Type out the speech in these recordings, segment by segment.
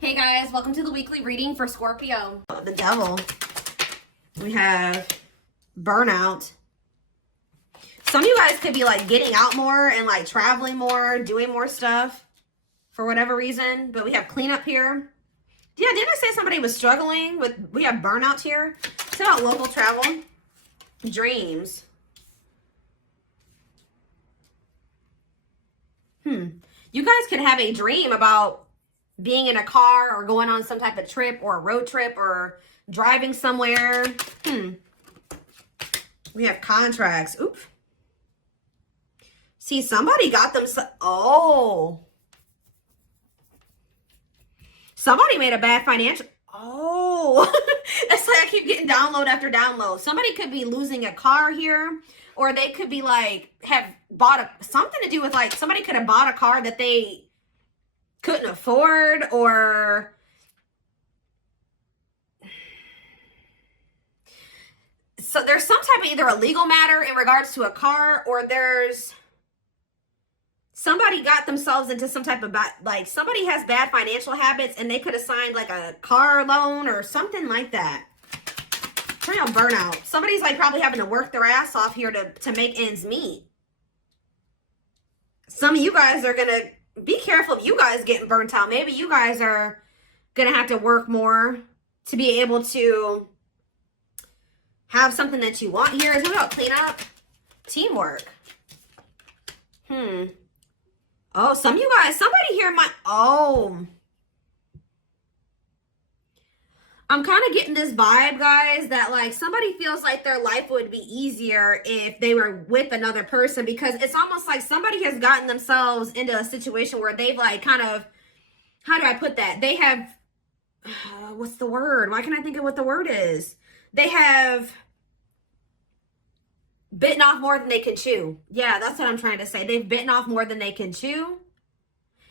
Hey guys, welcome to the weekly reading for Scorpio. The devil. We have burnout. Some of you guys could be like getting out more and like traveling more, doing more stuff for whatever reason. But we have cleanup here. Yeah, didn't I say somebody was struggling with, we have burnout here. It's about local travel. Dreams. You guys could have a dream about being in a car or going on some type of trip or a road trip or driving somewhere. We have contracts. Oop. See, somebody got them. Somebody made a bad financial. It's like I keep getting download after download. Somebody could be losing a car here, or they could be like, have bought something to do with like, somebody could have bought a car that they couldn't afford, or so there's some type of either a legal matter in regards to a car, or there's somebody got themselves into some type of like somebody has bad financial habits and they could have signed like a car loan or something like that. Turn on burnout. Somebody's like probably having to work their ass off here to make ends meet. Some of you guys are gonna be careful of you guys getting burnt out. Maybe you guys are gonna have to work more to be able to have something that you want here. Is it about cleanup? Teamwork. Oh, some of you guys, somebody here might, I'm kind of getting this vibe, guys, that like somebody feels like their life would be easier if they were with another person, because it's almost like somebody has gotten themselves into a situation where they've like kind of, how do I put that? They have, what's the word? Why can't I think of what the word is? They have bitten off more than they can chew. Yeah, that's what I'm trying to say. They've bitten off more than they can chew.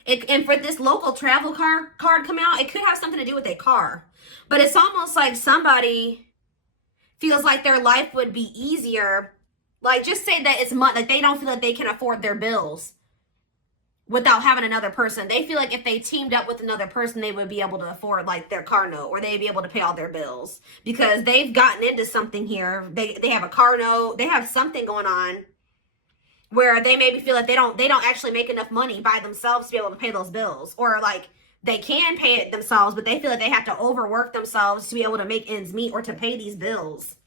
And for this local travel card come out, it could have something to do with a car. But it's almost like somebody feels like their life would be easier. Like, just say that it's money, like they don't feel like they can afford their bills without having another person. They feel like if they teamed up with another person, they would be able to afford like their car note, or they'd be able to pay all their bills because they've gotten into something here. They have a car note. They have something going on where they maybe feel like they don't actually make enough money by themselves to be able to pay those bills, or like they can pay it themselves, but they feel like they have to overwork themselves to be able to make ends meet or to pay these bills.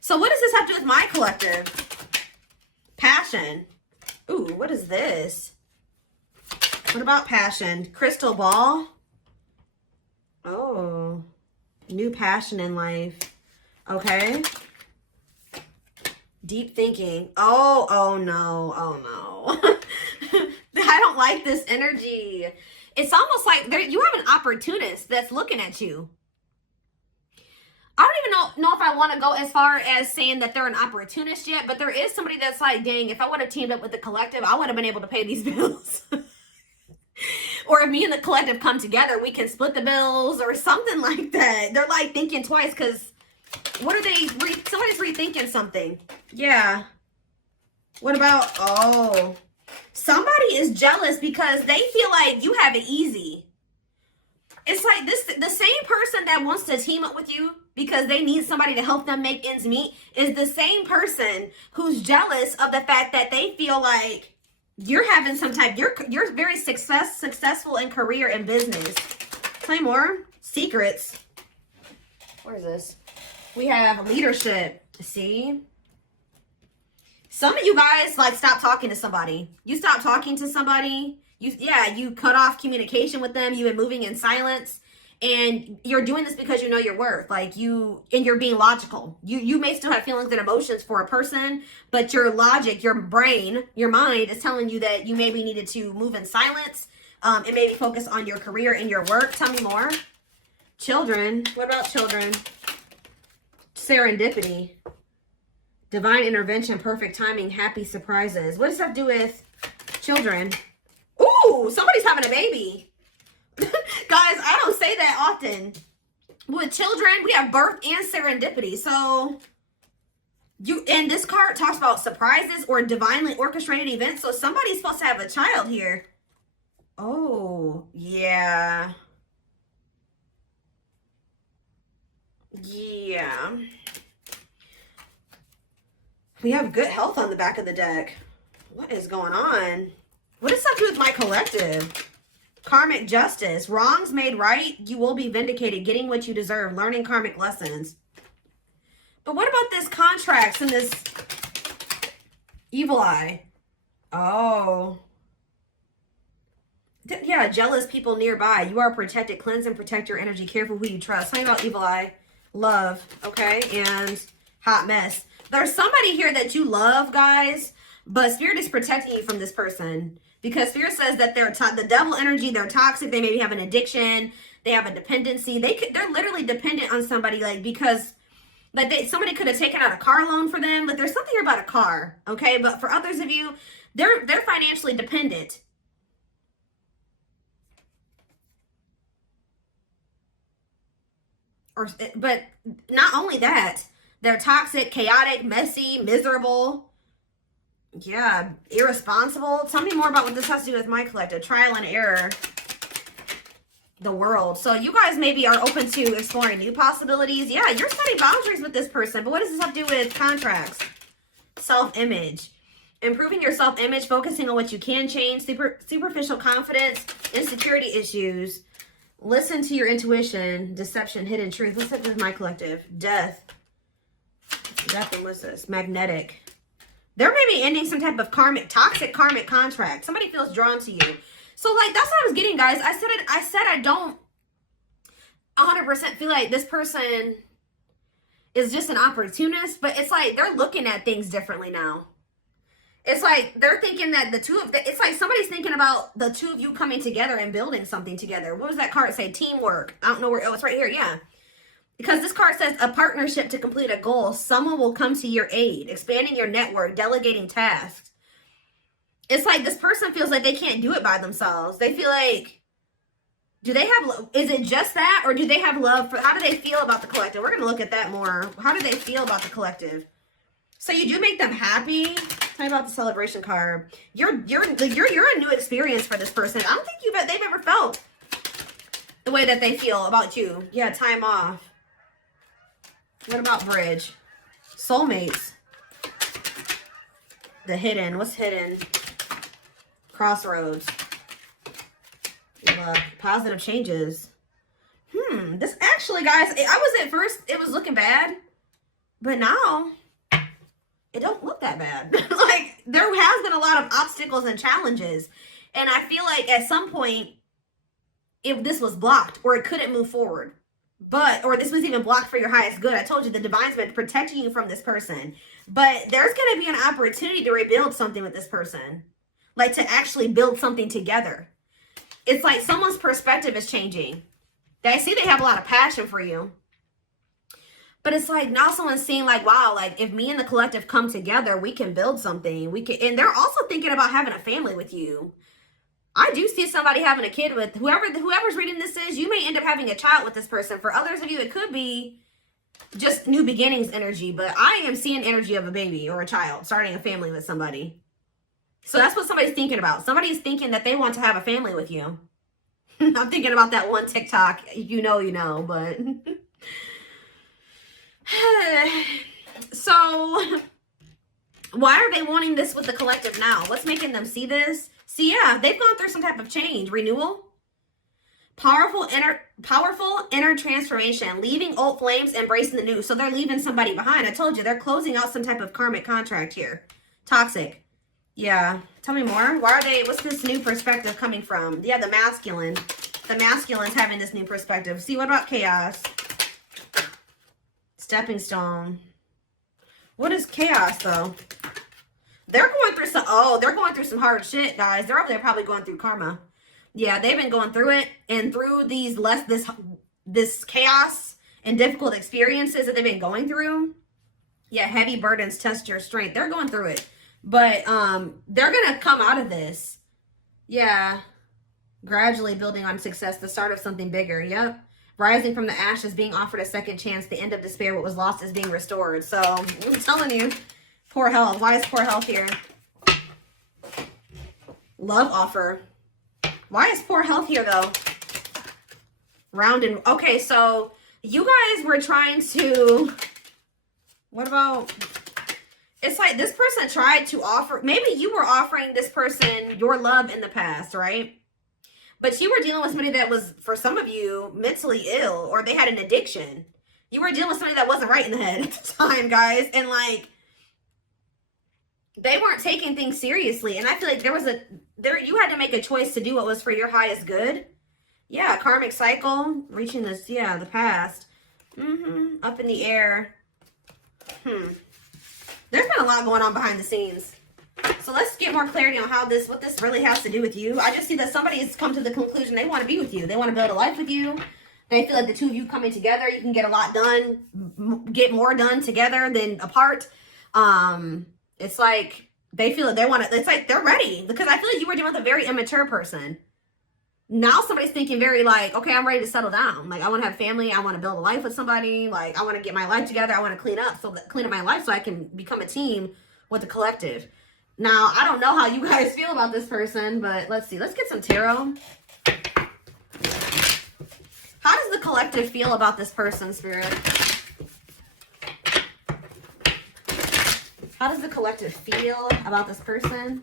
So what does this have to do with my collective? Passion. Ooh, what is this? What about passion? Crystal ball. Oh, new passion in life. Okay. Deep thinking. Oh no. I don't like this energy. It's almost like you have an opportunist that's looking at you. I don't even know if I want to go as far as saying that they're an opportunist yet, but there is somebody that's like, dang, if I would have teamed up with the collective, I would have been able to pay these bills. Or if me and the collective come together, we can split the bills or something like that. They're like thinking twice, because what are they? Somebody's rethinking something. Yeah. What about, somebody is jealous because they feel like you have it easy. It's like the same person that wants to team up with you because they need somebody to help them make ends meet is the same person who's jealous of the fact that they feel like you're having some type, you're very successful in career and business. Play more. Secrets. Where is this? We have leadership. See? Some of you guys like stop talking to somebody. You stop talking to somebody. You cut off communication with them. You've been moving in silence. And you're doing this because you know your worth. Like and you're being logical. You may still have feelings and emotions for a person, but your logic, your brain, your mind is telling you that you maybe needed to move in silence and maybe focus on your career and your work. Tell me more. Children. What about children? Serendipity. Divine intervention, perfect timing, happy surprises. What does that do with children? Ooh, somebody's having a baby. Guys, I don't say that often. With children, we have birth and serendipity. So And this card talks about surprises or divinely orchestrated events. So somebody's supposed to have a child here. Oh, yeah. Yeah. We have good health on the back of the deck. What is going on? What does that do with my collective? Karmic justice. Wrongs made right. You will be vindicated. Getting what you deserve. Learning karmic lessons. But what about this contracts and this evil eye? Oh. Yeah, jealous people nearby. You are protected. Cleanse and protect your energy. Careful who you trust. Something about evil eye. Love. Okay. And hot mess. There's somebody here that you love, guys. But Spirit is protecting you from this person. Because Spirit says that they're the devil energy. They're toxic. They maybe have an addiction. They have a dependency. They're literally dependent on somebody, like, because like somebody could have taken out a car loan for them. Like, there's something here about a car, okay? But for others of you, they're financially dependent. But not only that, they're toxic, chaotic, messy, miserable. Yeah, irresponsible. Tell me more about what this has to do with my collective. Trial and error. The world. So you guys maybe are open to exploring new possibilities. Yeah, you're setting boundaries with this person. But what does this have to do with contracts? Self-image. Improving your self-image, focusing on what you can change, superficial confidence, insecurity issues. Listen to your intuition, deception, hidden truth. What's up with my collective? Death. Death and what's this? Magnetic. They're maybe ending some type of toxic karmic contract. Somebody feels drawn to you. So, like, that's what I was getting, guys. I said I don't 100% feel like this person is just an opportunist, but it's like they're looking at things differently now. It's like they're thinking that it's like somebody's thinking about the two of you coming together and building something together. What does that card say? Teamwork. I don't know where. Oh, it's right here. Yeah. Because this card says a partnership to complete a goal. Someone will come to your aid, expanding your network, delegating tasks. It's like this person feels like they can't do it by themselves. They feel like, is it just that? Or do they have love for, how do they feel about the collective? We're going to look at that more. How do they feel about the collective? So you do make them happy. Tell me about the celebration card. You're a new experience for this person. I don't think they've ever felt the way that they feel about you. Yeah, time off. What about bridge? Soulmates. The hidden. What's hidden? Crossroads. Positive changes. This actually, guys, at first, it was looking bad. But now, it don't look that bad. Like, there has been a lot of obstacles and challenges. And I feel like at some point, if this was blocked or it couldn't move forward. Or this was even blocked for your highest good. I told you the divine's been protecting you from this person. But there's going to be an opportunity to rebuild something with this person. Like, to actually build something together. It's like someone's perspective is changing. I see they have a lot of passion for you. But it's like now someone's seeing like, wow, like if me and the collective come together, we can build something. And they're also thinking about having a family with you. I do see somebody having a kid with whoever's reading this is. You may end up having a child with this person. For others of you, it could be just new beginnings energy. But I am seeing energy of a baby or a child starting a family with somebody. So that's what somebody's thinking about. Somebody's thinking that they want to have a family with you. I'm thinking about that one TikTok. You know, but... So, why are they wanting this with the collective now? What's making them see this? See, yeah, they've gone through some type of change. Renewal. Powerful inner transformation. Leaving old flames, embracing the new. So they're leaving somebody behind. I told you, they're closing out some type of karmic contract here. Toxic. Yeah. Tell me more. What's this new perspective coming from? Yeah, the masculine. The masculine's having this new perspective. See, what about chaos? Stepping stone. What is chaos, though? They're going through some hard shit, guys. They're over there probably going through karma. Yeah, they've been going through it. And through this chaos and difficult experiences that they've been going through. Yeah, heavy burdens test your strength. They're going through it. But they're going to come out of this. Yeah. Gradually building on success, the start of something bigger. Yep. Rising from the ashes, being offered a second chance, the end of despair, what was lost is being restored. So I'm telling you, poor health. Why is poor health here? Love offer. Why is poor health here though? Round and okay, so you guys were trying to, what about, it's like this person tried to offer, maybe you were offering this person your love in the past, right? But you were dealing with somebody that was, for some of you, mentally ill, or they had an addiction. You were dealing with somebody that wasn't right in the head at the time, guys. And like, they weren't taking things seriously. And I feel like you had to make a choice to do what was for your highest good. Yeah, karmic cycle, reaching this, yeah, the past. Up in the air. There's been a lot going on behind the scenes. So let's get more clarity on what this really has to do with you. I just see that somebody has come to the conclusion they want to be with you. They want to build a life with you. They feel like the two of you coming together, you can get a lot done, get more done together than apart. It's like they feel like they want to, it's like they're ready, because I feel like you were dealing with a very immature person. Now somebody's thinking very like, okay, I'm ready to settle down. Like, I want to have family. I want to build a life with somebody. Like, I want to get my life together. I want to clean up my life so I can become a team with the collective. Now, I don't know how you guys feel about this person, but let's see. Let's get some tarot. How does the collective feel about this person, Spirit? How does the collective feel about this person?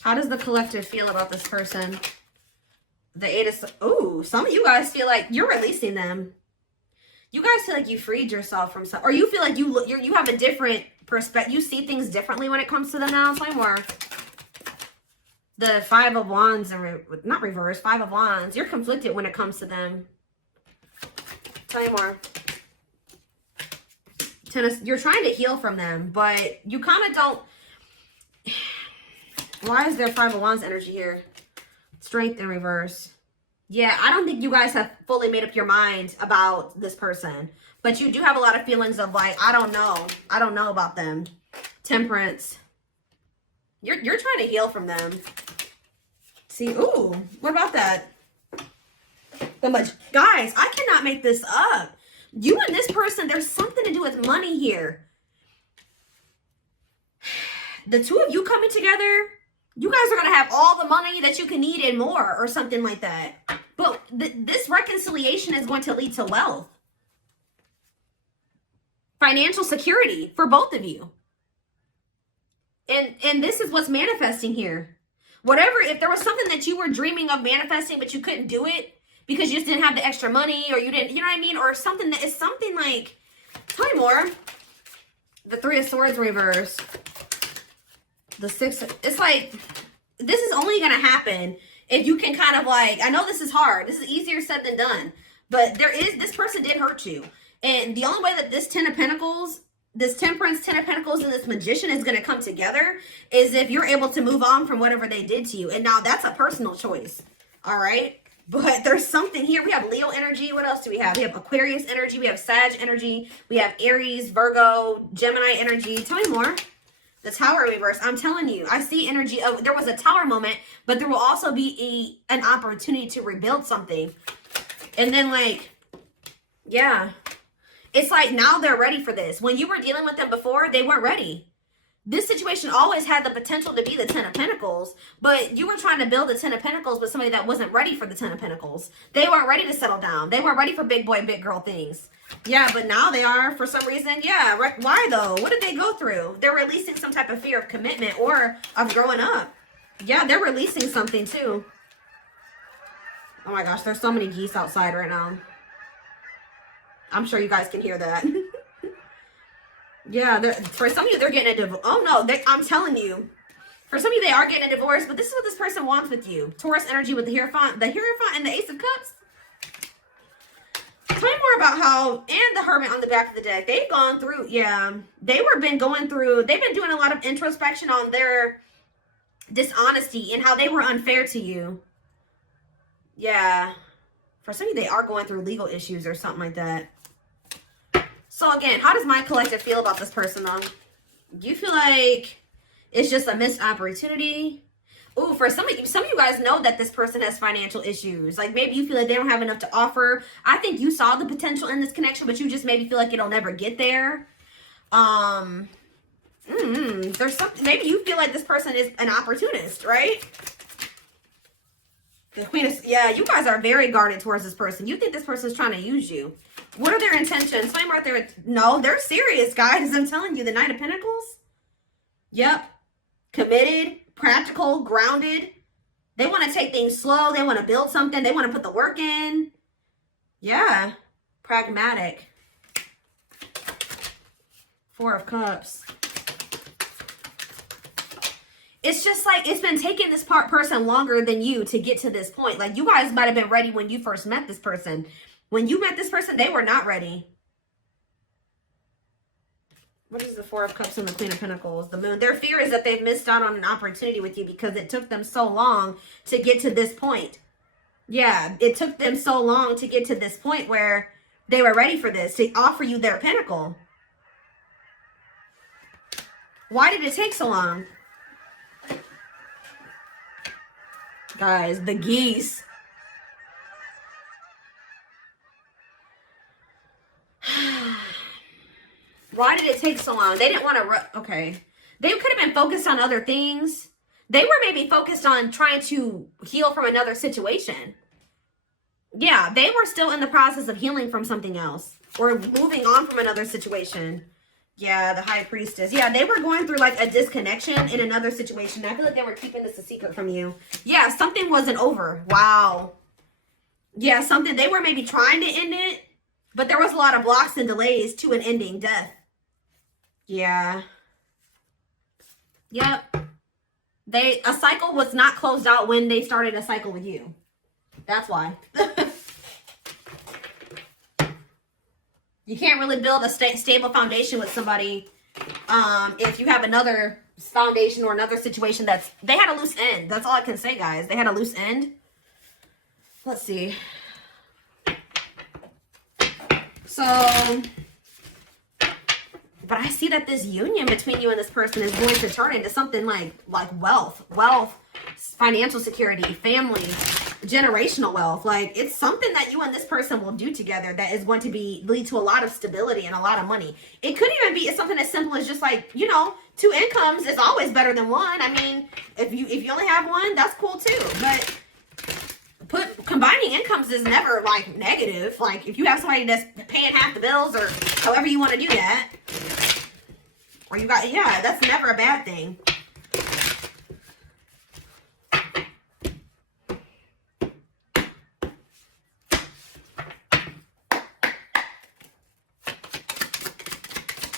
How does the collective feel about this person? The Eight of... Oh, some of you guys feel like you're releasing them. You guys feel like you freed yourself from some... Or you feel like you have a different perspective. You see things differently when it comes to them now. Tell me more. The Five of Wands, not reverse, Five of Wands. You're conflicted when it comes to them. Tell me more. You're trying to heal from them, but you kind of don't... Why is there Five of Wands energy here? Strength in reverse. Yeah, I don't think you guys have fully made up your mind about this person. But you do have a lot of feelings of like, I don't know. I don't know about them. Temperance. You're trying to heal from them. See, ooh, what about that? Guys, I cannot make this up. You and this person, there's something to do with money here. The two of you coming together, you guys are going to have all the money that you can need and more, or something like that. But this reconciliation is going to lead to wealth. Financial security for both of you. And this is what's manifesting here. Whatever, if there was something that you were dreaming of manifesting, but you couldn't do it because you just didn't have the extra money, or you didn't, you know what I mean? Or something that is something like, tell me more. The Three of Swords reverse. The Six, it's like, this is only going to happen if you can kind of like, I know this is hard. This is easier said than done. But this person did hurt you. And the only way that this Ten of Pentacles, this Temperance, Ten of Pentacles, and this Magician is going to come together is if you're able to move on from whatever they did to you. And now that's a personal choice. All right. But there's something here. We have Leo energy. What else do we have? We have Aquarius energy. We have Sag energy. We have Aries, Virgo, Gemini energy. Tell me more. The Tower reverse. I'm telling you, I see energy of, there was a Tower moment, but there will also be an opportunity to rebuild something. And then like, yeah, it's like now they're ready for this. When you were dealing with them before, they weren't ready. This situation always had the potential to be the Ten of Pentacles, but you were trying to build the Ten of Pentacles with somebody that wasn't ready for the Ten of Pentacles. They weren't ready to settle down. They weren't ready for big boy, big girl things. Yeah, but now they are for some reason. Yeah, why though? What did they go through? They're releasing some type of fear of commitment or of growing up. Yeah, they're releasing something too. Oh my gosh, there's so many geese outside right now. I'm sure you guys can hear that. Yeah, for some of you, they're getting a divorce. Oh no, I'm telling you. For some of you, they are getting a divorce, but this is what this person wants with you. Taurus energy with the Hierophant and the Ace of Cups. Tell me more about how, and the Hermit on the back of the deck. They've gone through, yeah. They've been doing a lot of introspection on their dishonesty and how they were unfair to you. Yeah. For some of you, they are going through legal issues or something like that. So again, how does my collective feel about this person though? Do you feel like It's just a missed opportunity. Ooh, for some of you guys know that this person has financial issues. Like maybe you feel like they don't have enough to offer. I think you saw the potential in this connection, but you just maybe feel like it'll never get there. There's something, maybe you feel like this person is an opportunist, right? The Queen of, yeah, you guys are very guarded towards this person. You think this person's trying to use you. What are their intentions? Flame right there. No, they're serious, guys. I'm telling you, the Knight of Pentacles. Yep. Committed, practical, grounded. They want to take things slow. They want to build something. They want to put the work in. Yeah. Pragmatic. Four of Cups. It's just like it's been taking this person longer than you to get to this point. Like you guys might have been ready when you first met this person. When you met this person, they were not ready. What is the Four of Cups and the Queen of Pentacles? The Moon. Their fear is that they've missed out on an opportunity with you because it took them so long to get to this point. Yeah, it took them so long to get to this point where they were ready for this, to offer you their pinnacle. Why did it take so long? Guys, the geese. Why did it take so long? They didn't want to, okay. They could have been focused on other things. They were maybe focused on trying to heal from another situation. Yeah, they were still in the process of healing from something else. Or moving on from another situation. Yeah, the High Priestess. Yeah, they were going through like a disconnection in another situation. I feel like they were keeping this a secret from you. Yeah, something wasn't over. Wow. Yeah, something. They were maybe trying to end it, but there was a lot of blocks and delays to an ending. Death. Yeah. Yep. A cycle was not closed out when they started a cycle with you. That's why. You can't really build a stable foundation with somebody if you have another foundation or another situation they had a loose end. That's all I can say, guys. They had a loose end. Let's see. So, but I see that this union between you and this person is going to turn into something like wealth, financial security, family, generational wealth. Like it's something that you and this person will do together that is going to lead to a lot of stability and a lot of money. It could even be something as simple as just like, you know, 2 incomes is always better than one. I mean, if you only have one, that's cool too. But combining incomes is never like negative. Like if you have somebody that's paying half the bills or however you want to do that, or you got, yeah, that's never a bad thing.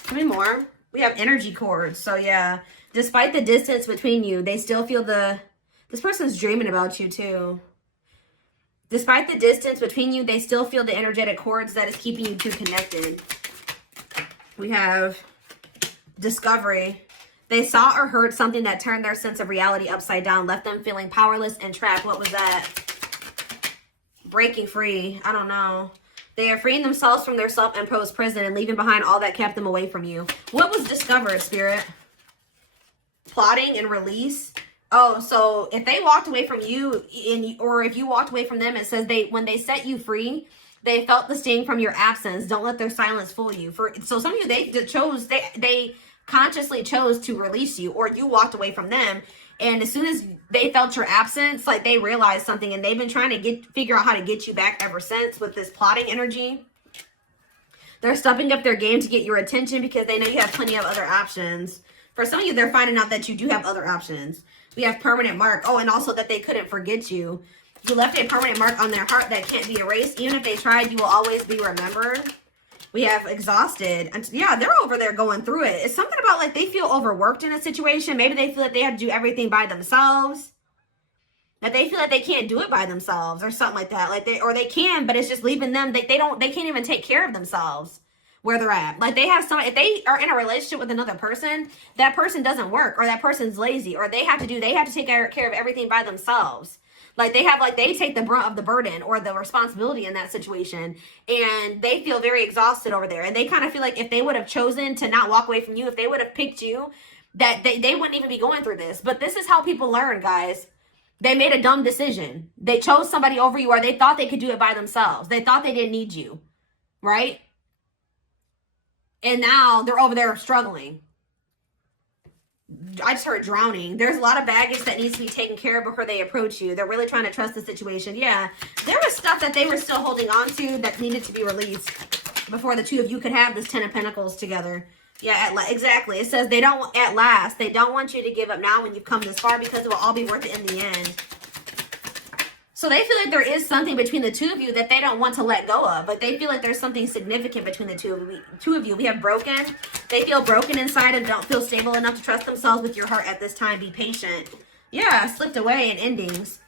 How many more? We have energy cords. So yeah, despite the distance between you, they still feel this person's dreaming about you too. Despite the distance between you, they still feel the energetic cords that is keeping you two connected. We have discovery. They saw or heard something that turned their sense of reality upside down, left them feeling powerless and trapped. What was that? Breaking free. I don't know. They are freeing themselves from their self-imposed prison and leaving behind all that kept them away from you. What was discovered, Spirit? Plotting and release. Oh, so if they walked away from you, or if you walked away from them, it says when they set you free, they felt the sting from your absence. Don't let their silence fool you. So some of you, they consciously chose to release you, or you walked away from them. And as soon as they felt your absence, like they realized something, and they've been trying to figure out how to get you back ever since with this plotting energy. They're stepping up their game to get your attention because they know you have plenty of other options. For some of you, they're finding out that you do have other options. We have permanent mark. Oh, and also that they couldn't forget you. You left a permanent mark on their heart that can't be erased. Even if they tried, you will always be remembered. We have exhausted. And yeah, they're over there going through it. It's something about like they feel overworked in a situation. Maybe they feel like they have to do everything by themselves. That they feel like they can't do it by themselves or something like that. Like they can, but it's just leaving them. They can't even take care of themselves where they're at. Like they have if they are in a relationship with another person, that person doesn't work, or that person's lazy, or they have to take care of everything by themselves. Like they take the brunt of the burden or the responsibility in that situation, and they feel very exhausted over there. And they kind of feel like if they would have chosen to not walk away from you, if they would have picked you, that they wouldn't even be going through this. But this is how people learn, guys. They made a dumb decision. They chose somebody over you, or they thought they could do it by themselves. They thought they didn't need you, right? And now they're over there struggling. I just heard drowning. There's a lot of baggage that needs to be taken care of before they approach you. They're really trying to trust the situation. Yeah, there was stuff that they were still holding on to that needed to be released before the two of you could have this 10 of Pentacles together. Yeah, exactly. It says they don't, at last, they don't want you to give up now when you've come this far, because it will all be worth it in the end. So they feel like there is something between the two of you that they don't want to let go of. But they feel like there's something significant between the two of you. We have broken. They feel broken inside and don't feel stable enough to trust themselves with your heart at this time. Be patient. Yeah, slipped away in endings.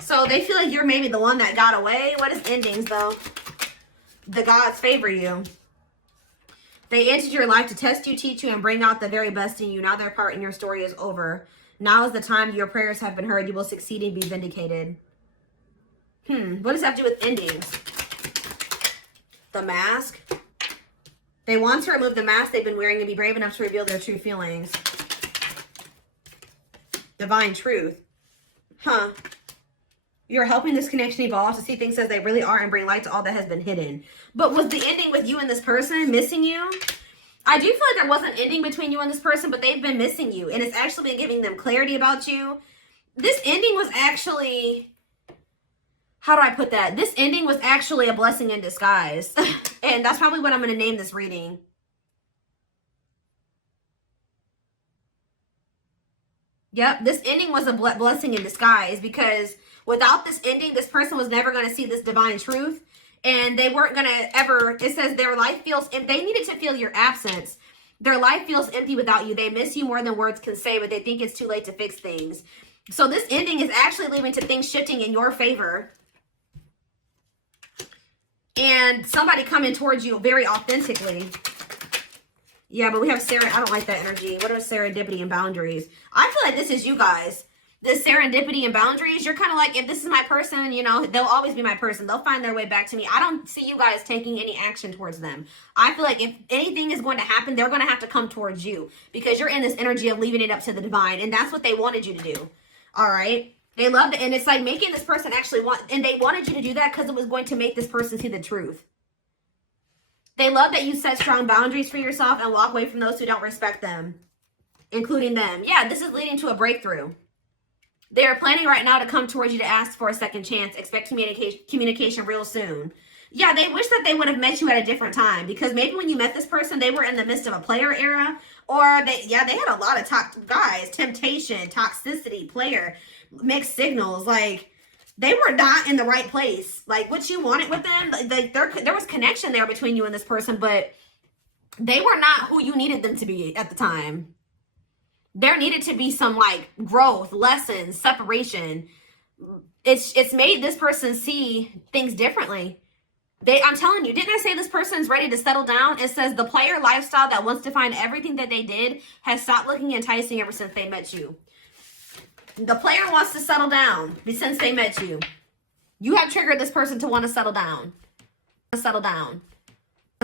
So they feel like you're maybe the one that got away. What is endings, though? The gods favor you. They entered your life to test you, teach you, and bring out the very best in you. Now their part in your story is over. Now is the time your prayers have been heard. You will succeed and be vindicated. What does that have to do with endings? The mask. They want to remove the mask they've been wearing and be brave enough to reveal their true feelings. Divine truth. You're helping this connection evolve to see things as they really are and bring light to all that has been hidden. But was the ending with you and this person missing you? I do feel like there was an ending between you and this person, but they've been missing you. And it's actually been giving them clarity about you. This ending was actually... How do I put that? This ending was actually a blessing in disguise. And that's probably what I'm going to name this reading. Yep, this ending was a blessing in disguise, because without this ending, this person was never going to see this divine truth. And they weren't going to ever, it says their life feels, if they needed to feel your absence, their life feels empty without you. They miss you more than words can say, but they think it's too late to fix things. So this ending is actually leading to things shifting in your favor. And somebody coming towards you very authentically. Yeah, but we have I don't like that energy. What are serendipity and boundaries? I feel like this is you guys. This serendipity and boundaries, you're kind of like, if this is my person, you know, they'll always be my person. They'll find their way back to me. I don't see you guys taking any action towards them. I feel like if anything is going to happen, they're going to have to come towards you, because you're in this energy of leaving it up to the divine. And that's what they wanted you to do. All right. They loved it. And it's like making this person actually want, and they wanted you to do that because it was going to make this person see the truth. They love that you set strong boundaries for yourself and walk away from those who don't respect them, including them. Yeah, this is leading to a breakthrough. They are planning right now to come towards you to ask for a second chance. Expect communication real soon. Yeah, they wish that they would have met you at a different time, because maybe when you met this person, they were in the midst of a player era, or they had a lot of temptation, toxicity, player, mixed signals. Like, they were not in the right place. Like, what you wanted with them, like there was connection there between you and this person, but they were not who you needed them to be at the time. There needed to be some like growth, lessons, separation. It's made this person see things differently. I'm telling you, didn't I say this person's ready to settle down? It says the player lifestyle that wants to find everything that they did has stopped looking enticing ever since they met you. The player wants to settle down since they met you. You have triggered this person to want to settle down. Settle down.